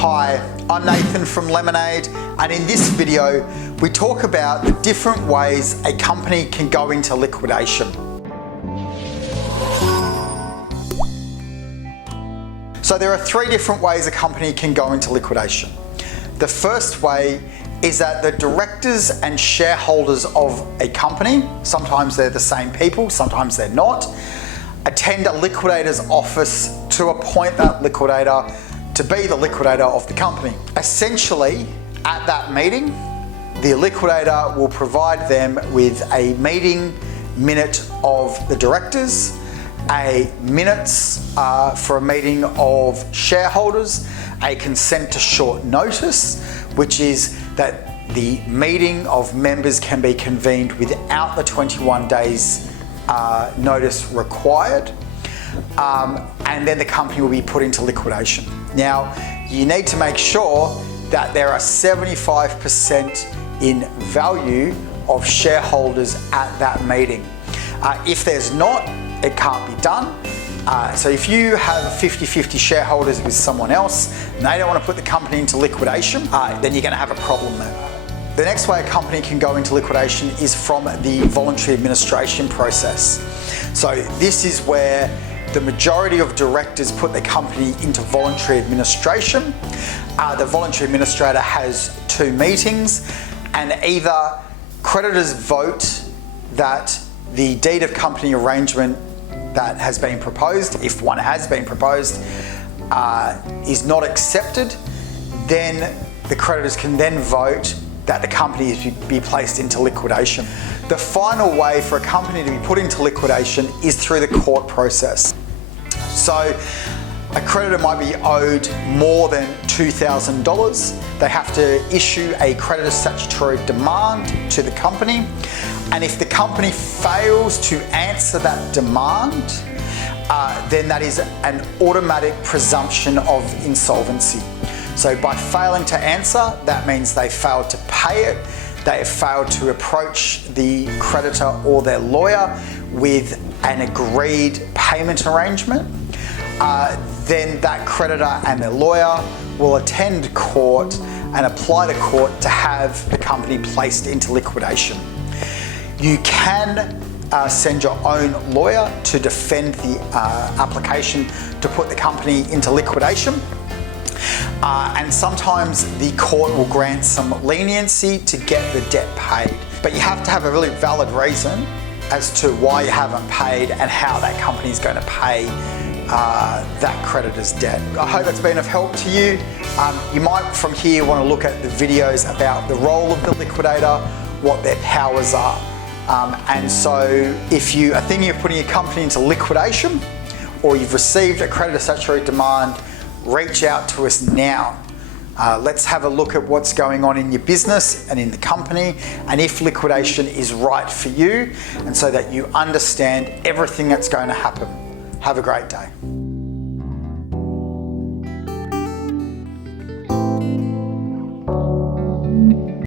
Hi, I'm Nathan from Lemonade, and in this video we talk about the different ways a company can go into liquidation. So there are three different ways a company can go into liquidation. The first way is that the directors and shareholders of a company, sometimes they're the same people, sometimes they're not, attend a liquidator's office to appoint that liquidator to be the liquidator of the company. Essentially, at that meeting, the liquidator will provide them with a meeting minute of the directors, a minutes for a meeting of shareholders, a consent to short notice, which is that the meeting of members can be convened without the 21 days notice required, and then the company will be put into liquidation. Now, you need to make sure that there are 75% in value of shareholders at that meeting. If there's not, it can't be done. So if you have 50-50 shareholders with someone else and they don't want to put the company into liquidation, then you're going to have a problem there. The next way a company can go into liquidation is from the voluntary administration process. So this is where the majority of directors put their company into voluntary administration. The voluntary administrator has two meetings, and either creditors vote that the deed of company arrangement that has been proposed, if one has been proposed, is not accepted, then the creditors can then vote that the company is be placed into liquidation. The final way for a company to be put into liquidation is through the court process. So a creditor might be owed more than $2,000. They have to issue a creditor statutory demand to the company, and if the company fails to answer that demand, then that is an automatic presumption of insolvency. So by failing to answer, that means they failed to pay it, they have failed to approach the creditor or their lawyer with an agreed payment arrangement. Then that creditor and their lawyer will attend court and apply to court to have the company placed into liquidation. You can send your own lawyer to defend the application to put the company into liquidation. And sometimes the court will grant some leniency to get the debt paid. But you have to have a really valid reason as to why you haven't paid and how that company is going to pay that creditor's debt. I hope that's been of help to you. You might from here want to look at the videos about the role of the liquidator, what their powers are. And so if you are thinking of putting your company into liquidation, or you've received a creditor statutory demand, reach out to us now. Let's have a look at what's going on in your business and in the company, and if liquidation is right for you, and so that you understand everything that's going to happen. Have a great day.